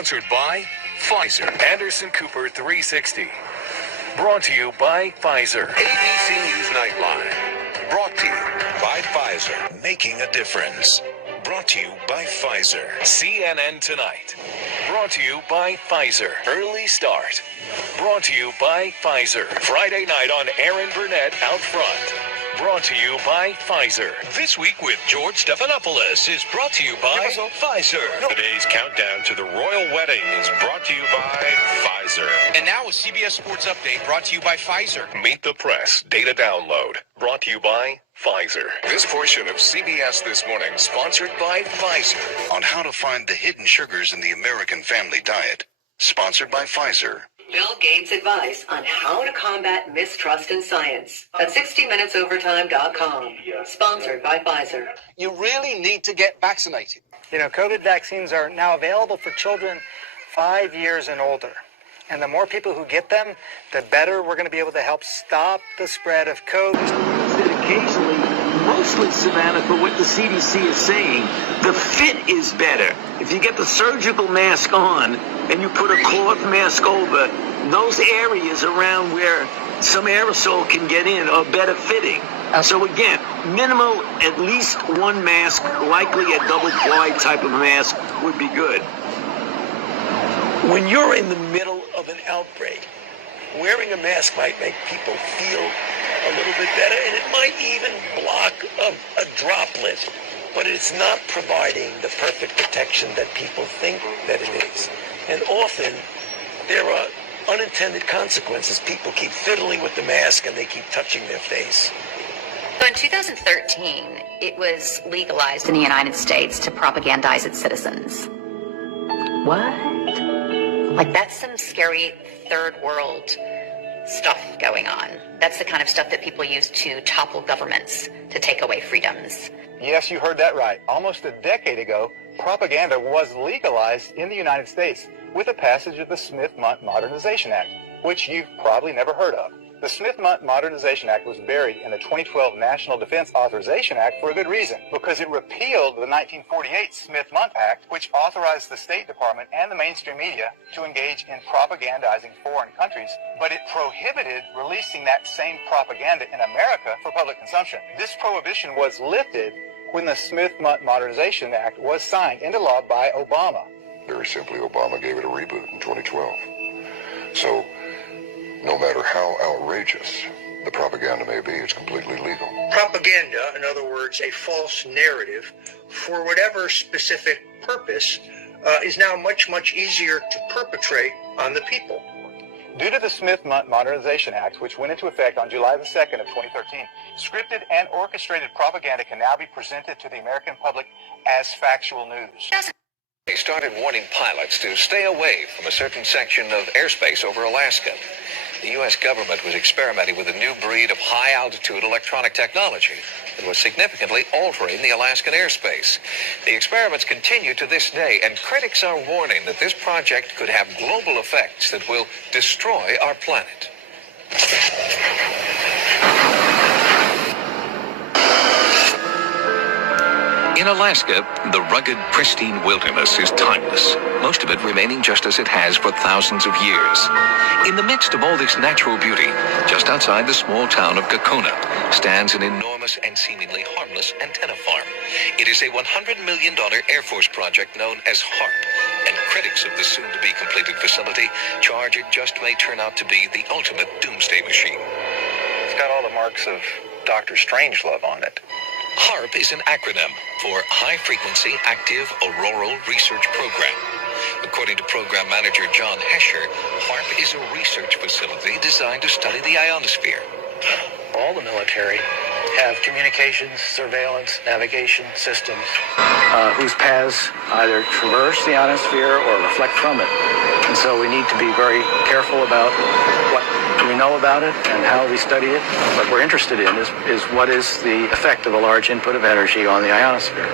Sponsored by Pfizer. Anderson Cooper 360. Brought to you by Pfizer. ABC News Nightline. Brought to you by Pfizer. Making a difference. Brought to you by Pfizer. CNN Tonight. Brought to you by Pfizer. Early Start. Brought to you by Pfizer. Friday night on Aaron Burnett Out Front. Brought to you by Pfizer. This Week with George Stephanopoulos is brought to you by Pfizer. Today's countdown to the royal wedding is brought to you by Pfizer. And now a CBS Sports Update brought to you by Pfizer. Meet the Press Data Download. Brought to you by Pfizer. This portion of CBS This Morning sponsored by Pfizer. On how to find the hidden sugars in the American family diet. Sponsored by Pfizer. Bill Gates' advice on how to combat mistrust in science at 60minutesovertime.com. Sponsored by Pfizer. You really need to get vaccinated. You know, COVID vaccines are now available for children 5 years and older. And the more people who get them, the better we're going to be able to help stop the spread of COVID. Occasionally, mostly Savannah, for what the CDC is saying, the fit is better. If you get the surgical mask on and you put a cloth mask over, those areas around where some aerosol can get in are better fitting. So again, minimal, at least one mask, likely a double ply type of mask would be good. When you're in the middle of an outbreak, wearing a mask might make people feel a little bit better, and it might even block a droplet, but it's not providing the perfect protection that people think that it is. And often, there are unintended consequences. People keep fiddling with the mask and they keep touching their face. So in 2013, it was legalized in the United States to propagandize its citizens. What? Like, that's some scary third world stuff going on. That's the kind of stuff that people use to topple governments, to take away freedoms. Yes, you heard that right. Almost a decade ago, propaganda was legalized in the United States with the passage of the Smith-Mundt Modernization Act, which you've probably never heard of. The Smith-Mundt Modernization Act was buried in the 2012 National Defense Authorization Act for a good reason, because it repealed the 1948 Smith-Mundt Act, which authorized the State Department and the mainstream media to engage in propagandizing foreign countries, but it prohibited releasing that same propaganda in America for public consumption. This prohibition was lifted when the Smith-Mundt Modernization Act was signed into law by Obama. Very simply, Obama gave it a reboot in 2012. So, no matter how outrageous the propaganda may be, it's completely legal. Propaganda, in other words, a false narrative, for whatever specific purpose, is now much, much easier to perpetrate on the people. Due to the Smith-Mundt Modernization Act, which went into effect on July the 2nd of 2013, scripted and orchestrated propaganda can now be presented to the American public as factual news. They started warning pilots to stay away from a certain section of airspace over Alaska. The U.S. government was experimenting with a new breed of high-altitude electronic technology that was significantly altering the Alaskan airspace. The experiments continue to this day, and critics are warning that this project could have global effects that will destroy our planet. In Alaska, the rugged, pristine wilderness is timeless, most of it remaining just as it has for thousands of years. In the midst of all this natural beauty, just outside the small town of Gakona, stands an enormous and seemingly harmless antenna farm. It is a $100 million Air Force project known as HARP, and critics of the soon-to-be completed facility charge it just may turn out to be the ultimate doomsday machine. It's got all the marks of Dr. Strangelove on it. HARP is an acronym for High Frequency Active Auroral Research Program. According to Program Manager John Hesher, HARP is a research facility designed to study the ionosphere. All the military have communications, surveillance, navigation systems whose paths either traverse the ionosphere or reflect from it. And so we need to be very careful about what we know about it and how we study it. What we're interested in is what is the effect of a large input of energy on the ionosphere.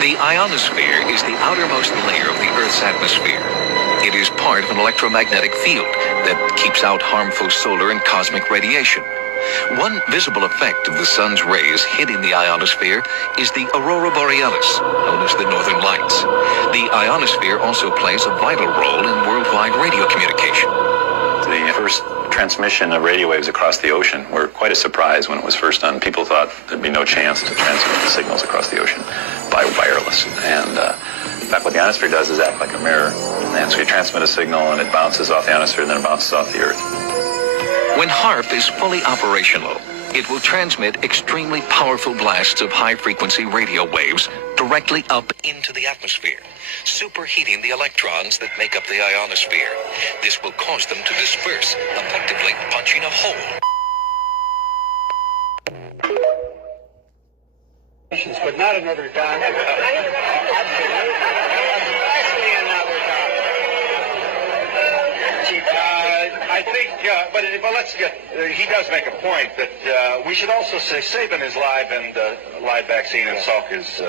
The ionosphere is the outermost layer of the Earth's atmosphere. It is part of an electromagnetic field that keeps out harmful solar and cosmic radiation. One visible effect of the sun's rays hitting the ionosphere is the aurora borealis, known as the northern lights. The ionosphere also plays a vital role in worldwide radio communication. The first transmission of radio waves across the ocean were quite a surprise when it was first done. People thought there'd be no chance to transmit the signals across the ocean by wireless. And in fact, what the ionosphere does is act like a mirror. And so you transmit a signal and it bounces off the ionosphere and then it bounces off the Earth. When HAARP is fully operational, it will transmit extremely powerful blasts of high-frequency radio waves directly up into the atmosphere, superheating the electrons that make up the ionosphere. This will cause them to disperse, effectively punching a hole. But not another dime. I think, but let's get, he does make a point that we should also say Saban is live and live vaccine and Salk is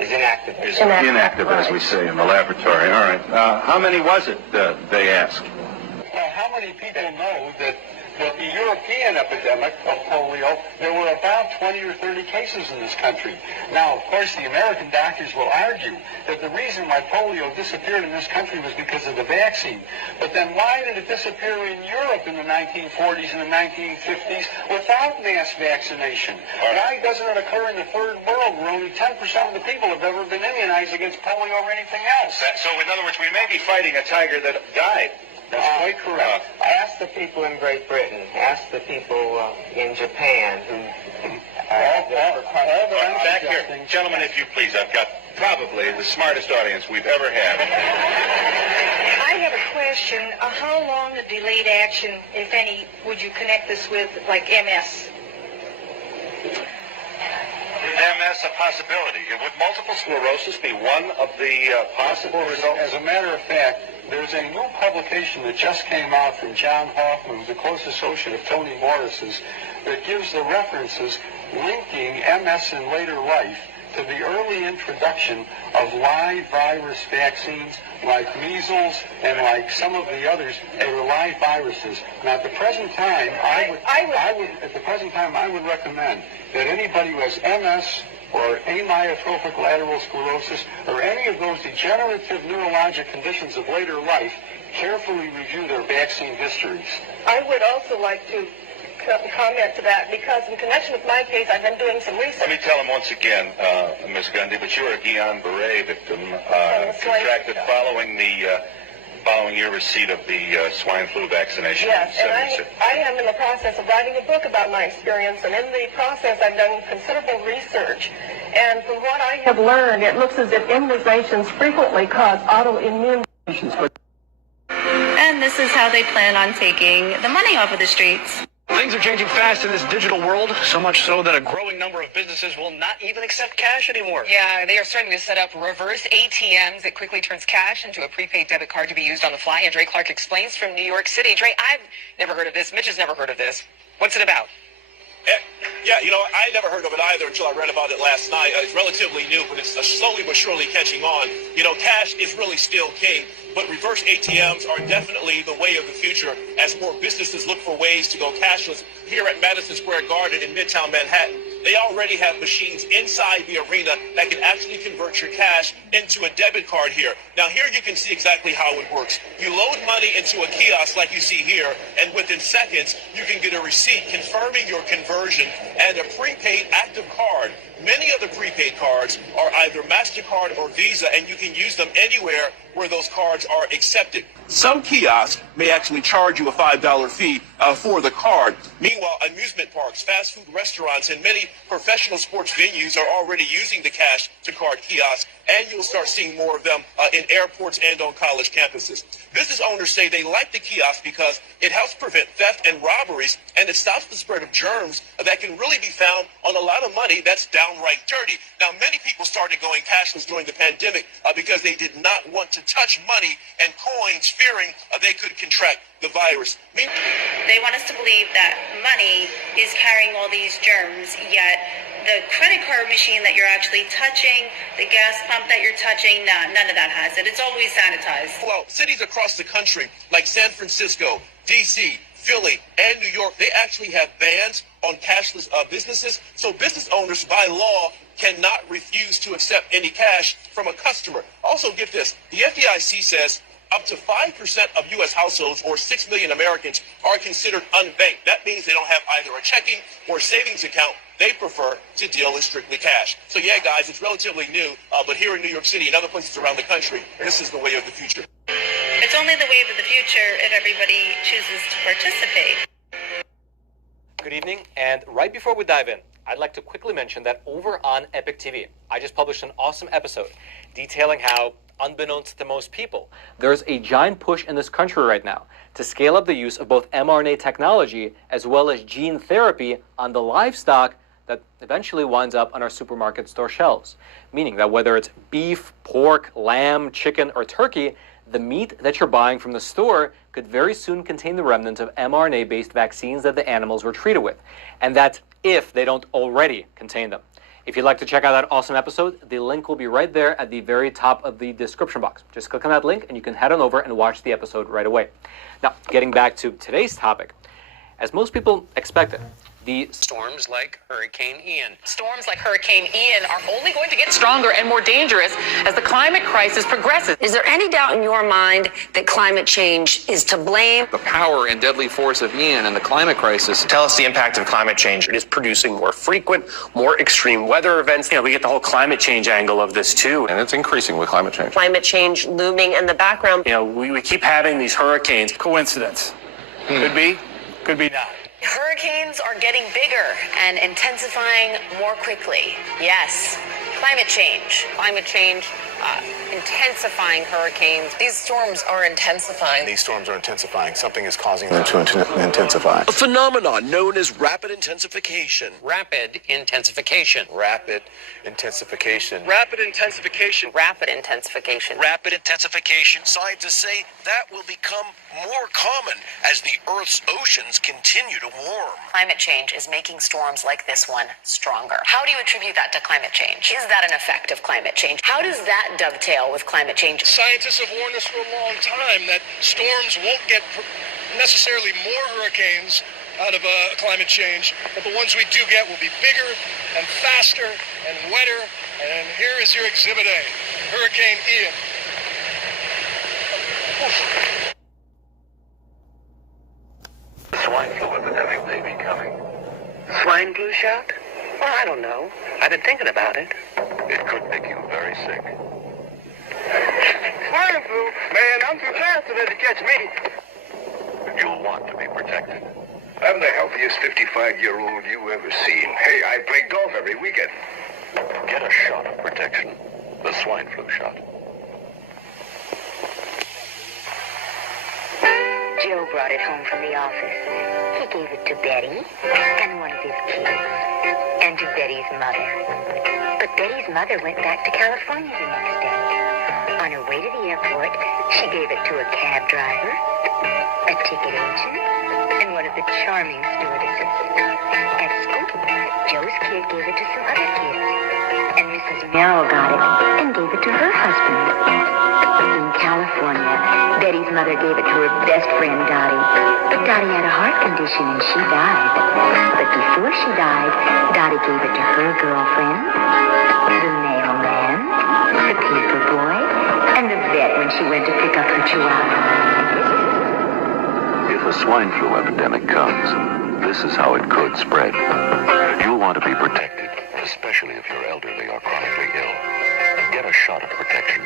inactive. Is inactive, as we say in the laboratory. All right. How many was it, they asked? Well, how many people know that the European epidemic of polio, there were about 20 or 30 cases in this country. Now, of course, the American doctors will argue that the reason why polio disappeared in this country was because of the vaccine. But then why did it disappear in Europe in the 1940s and the 1950s without mass vaccination? Why doesn't it occur in the third world where only 10% of the people have ever been immunized against polio or anything else? So, in other words, we may be fighting a tiger that died. That's quite correct. Ask the people in Great Britain. Ask the people in Japan who... Back here. Gentlemen, if you please, I've got probably the smartest audience we've ever had. I have a question. How long a delayed action, if any, would you connect this with, like MS? MS a possibility. Would multiple sclerosis be one of the possible results? As a matter of fact, there's a new publication that just came out from John Hoffman, who's a close associate of Tony Morris's, that gives the references linking MS in later life to the early introduction of live virus vaccines like measles and like some of the others that are live viruses. Now, at the present time, I would recommend that anybody who has MS or amyotrophic lateral sclerosis or any of those degenerative neurologic conditions of later life carefully review their vaccine histories. I would also like to comment to that because in connection with my case, I've been doing some research. Let me tell him once again, Ms. Gundy, but you were a Guillain-Barré victim contracted following your receipt of the swine flu vaccination. Yes, and I am in the process of writing a book about my experience, and in the process I've done considerable research. And from what I have learned, it looks as if immunizations frequently cause autoimmune conditions. And this is how they plan on taking the money off of the streets. Things are changing fast in this digital world, so much so that a growing number of businesses will not even accept cash anymore. Yeah, they are starting to set up reverse ATMs. It quickly turns cash into a prepaid debit card to be used on the fly. And Dre Clark explains from New York City. Dre, I've never heard of this. Mitch has never heard of this. What's it about? Yeah, I never heard of it either until I read about it last night. It's relatively new, but it's slowly but surely catching on. Cash is really still king, but reverse ATMs are definitely the way of the future as more businesses look for ways to go cashless. Here at Madison Square Garden in Midtown Manhattan, they already have machines inside the arena that can actually convert your cash into a debit card here. Now, here you can see exactly how it works. You load money into a kiosk like you see here, and within seconds, you can get a receipt confirming your conversion and a prepaid active card. Many of the prepaid cards are either MasterCard or Visa, and you can use them anywhere where those cards are accepted. Some kiosks may actually charge you a $5 fee for the card. Meanwhile, amusement parks, fast food restaurants, and many professional sports venues are already using the cash to card kiosks, and you'll start seeing more of them in airports and on college campuses. Business owners say they like the kiosk because it helps prevent theft and robberies, and it stops the spread of germs that can really be found on a lot of money that's downright dirty. Now, many people started going cashless during the pandemic because they did not want to touch money and coins, fearing they could contract the virus. They want us to believe that money is carrying all these germs, yet the credit card machine that you're actually touching, the gas pump that you're touching, none of that has it. It's always sanitized. Well, cities across the country like San Francisco, D.C., Philly, and New York, they actually have bans on cashless businesses. So business owners, by law, cannot refuse to accept any cash from a customer. Also, get this. The FDIC says up to 5% of U.S. households, or 6 million Americans, are considered unbanked. That means they don't have either a checking or savings account. They prefer to deal in strictly cash. So yeah, guys, it's relatively new, but here in New York City and other places around the country, this is the way of the future. It's only the wave of the future if everybody chooses to participate. Good evening, and right before we dive in, I'd like to quickly mention that over on Epic TV, I just published an awesome episode detailing how, unbeknownst to most people, there's a giant push in this country right now to scale up the use of both mRNA technology as well as gene therapy on the livestock that eventually winds up on our supermarket store shelves. Meaning that whether it's beef, pork, lamb, chicken, or turkey, the meat that you're buying from the store could very soon contain the remnants of mRNA-based vaccines that the animals were treated with. And that's if they don't already contain them. If you'd like to check out that awesome episode, the link will be right there at the very top of the description box. Just click on that link and you can head on over and watch the episode right away. Now, getting back to today's topic, as most people expected, the storms like Hurricane Ian. Storms like Hurricane Ian are only going to get stronger and more dangerous as the climate crisis progresses. Is there any doubt in your mind that climate change is to blame? The power and deadly force of Ian and the climate crisis. Tell us the impact of climate change. It is producing more frequent, more extreme weather events. We get the whole climate change angle of this too. And it's increasing with climate change. Climate change looming in the background. We keep having these hurricanes. Coincidence. Could be, could be not. Hurricanes are getting bigger and intensifying more quickly. Yes, climate change. Climate change, intensifying hurricanes. These storms are intensifying. These storms are intensifying. Something is causing them to intensify. A phenomenon known as rapid intensification. Rapid intensification. Rapid intensification. Rapid intensification. Rapid intensification. Rapid intensification. Scientists say that will become more common as the Earth's oceans continue to warm. Climate change is making storms like this one stronger. How do you attribute that to climate change? Is that an effect of climate change? How does that dovetail with climate change? Scientists have warned us for a long time that storms won't get necessarily more hurricanes out of climate change, but the ones we do get will be bigger and faster and wetter. And here is your Exhibit A, Hurricane Ian. Swine flu epidemic may be coming. Swine flu shot? Well, I don't know. I've been thinking about it. It could make you very sick. Swine flu? Man, I'm too fast for that to catch me. You'll want to be protected. I'm the healthiest 55-year-old you ever seen. Hey, I play golf every weekend. Get a shot of protection. The swine flu shot. Joe brought it home from the office. He gave it to Betty and one of his kids, and to Betty's mother. But Betty's mother went back to California the next day. On her way to the airport, she gave it to a cab driver, a ticket agent, and one of the charming stewardesses. At school, Joe's kid gave it to some other kids, and Mrs. Merrill got it and gave it to her husband. In California, Betty's mother gave it to her best friend, Dottie. But Dottie had a heart condition and she died. But before she died, Dottie gave it to her girlfriend, the mailman, the paper boy, and the vet when she went to pick up her chihuahua. If a swine flu epidemic comes, this is how it could spread. You'll want to be protected, especially if you're elderly or chronically ill. Get a shot of protection.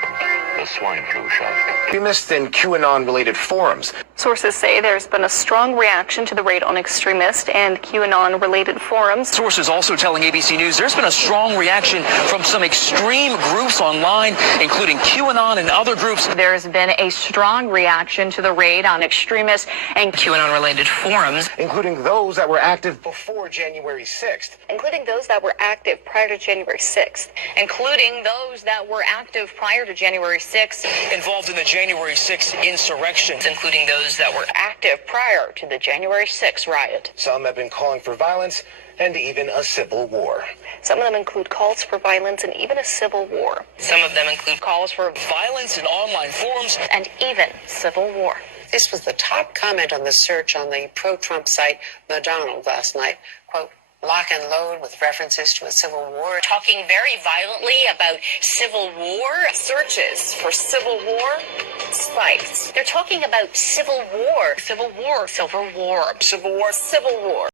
The swine flu shot. Extremist and QAnon-related forums. Sources say there's been a strong reaction to the raid on extremist and QAnon-related forums. Sources also telling ABC News there's been a strong reaction from some extreme groups online, including QAnon and other groups. There's been a strong reaction to the raid on extremist and QAnon-related forums, including those that were active before January 6th. including those that were active prior to January 6th, including those that were active prior to January 6th, Involved in the January 6th insurrection, including those that were active prior to the January 6th riot. Some have been calling for violence and even a civil war. Some of them include calls for violence and even a civil war. Some of them include calls for violence in online forums, and even civil war. This was the top comment on the search on the pro-Trump site McDonald last night. Quote, lock and load with references to a civil war. Talking very violently about civil war. Searches for civil war spiked. They're talking about civil war. Civil war. Civil war. Civil war. Civil war.